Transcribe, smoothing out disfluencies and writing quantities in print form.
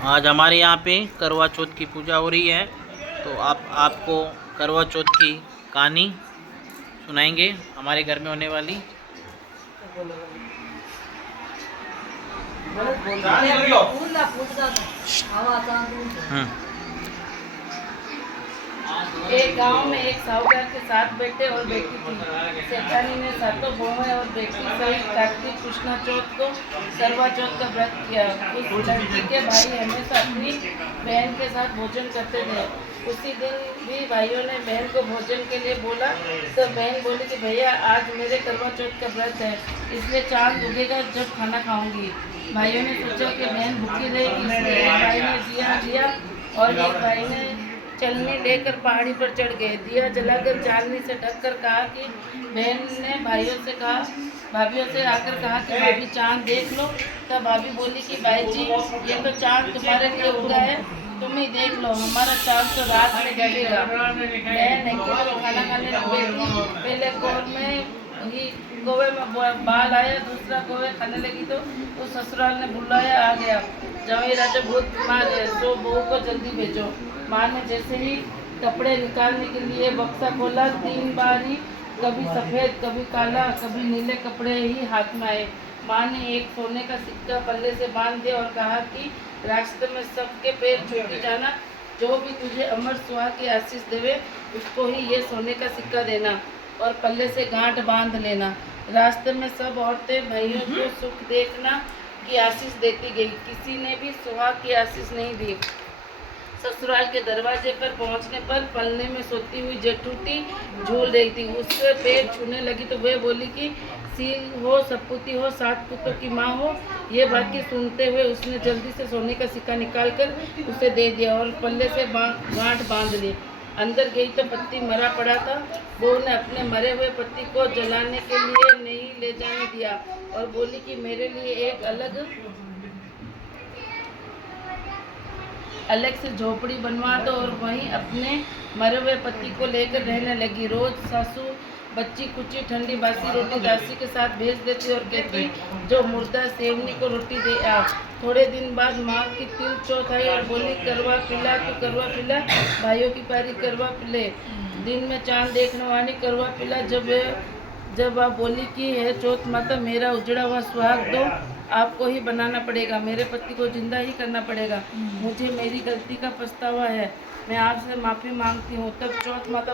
आज हमारे यहाँ पे करवा चौथ की पूजा हो रही है, तो आपको करवा चौथ की कहानी सुनाएंगे हमारे घर में होने वाली। एक गांव में एक साहूकार के साथ बेटे और बेटी थी। सेठानी ने सातों बहुएं और बेटी सहित कार्तिक कृष्णा चौथ को करवा चौथ का व्रत किया। उस लड़की के भाई हमेशा अपनी बहन के साथ भोजन करते थे। उसी दिन भी भाइयों ने बहन को भोजन के लिए बोला, तो बहन बोली कि भैया आज मेरे करवा चौथ का व्रत है, इसलिए चांद उगेगा जब खाना खाऊंगी। भाइयों ने सोचा कि बहन भूखी रहेगी, इसलिए एक भाई ने दिया लिया और एक भाई ने चलनी लेकर पहाड़ी पर चढ़ गए। दिया जलाकर चांदनी से ढककर कहा कि बहन ने भाभियों से आकर कहा कि भाभी चांद देख लो। तब भाभी बोली कि भाई जी ये तो चांद तुम्हारे लिए उगा है, तुम ही देख लो, हमारा चांद तो रात में ढकेगा। बहन खाना खाने लग गई। पहले कौवे में बाल आया, दूसरा कौवे खाने लगी तो उस ससुराल ने बुलाया आ गया, जवाई राजा बहुत बीमार है, तो बहू को जल्दी भेजो। माँ ने जैसे ही कपड़े निकालने के लिए बक्सा खोला, 3 बार ही कभी सफ़ेद कभी काला कभी नीले कपड़े ही हाथ में आए। माँ ने एक सोने का सिक्का पल्ले से बांध दिया और कहा कि रास्ते में सबके पैर छूट जाना, जो भी तुझे अमर सुहाग की आशीष देवे उसको ही ये सोने का सिक्का देना और पल्ले से गांठ बांध लेना। रास्ते में सब औरतें भाइयों को सुख देखना की आशीष देती गई, किसी ने भी सुहाग की आशीष नहीं दी। ससुराल के दरवाजे पर पहुंचने पर पलने में सोती हुई जेठूती झूल रही थी। उसके पैर छूने लगी तो वह बोली कि सील हो, सपूती हो, 7 पुत्रों की माँ हो। ये वाक्य सुनते हुए उसने जल्दी से सोने का सिक्का निकालकर उसे दे दिया और पल्ले से गांठ बांध ली। अंदर गई तो पति मरा पड़ा था। बहू ने अपने मरे हुए पति को जलाने के लिए नहीं ले जाने दिया और बोली कि मेरे लिए एक अलग से झोपड़ी बनवा दो और वहीं अपने मरे हुए पति को लेकर रहने लगी। रोज सासू बच्ची कुची ठंडी बासी रोटी दासी के साथ भेज देती और कहती जो मुर्दा सेवनी को रोटी दे आ। थोड़े दिन बाद माँ की तिल चौथ आई और बोली करवा पिला तो करवा पिला, भाइयों की पारी करवा पिले। दिन में चांद देखने वाली करवा पिला। जब आप बोली कि है चौथ माता मेरा उजड़ा हुआ सुहाग दो, आपको ही बनाना पड़ेगा, मेरे पति को जिंदा ही करना पड़ेगा, मुझे मेरी गलती का पछतावा है, मैं आपसे माफ़ी मांगती हूँ। तब चौथ माता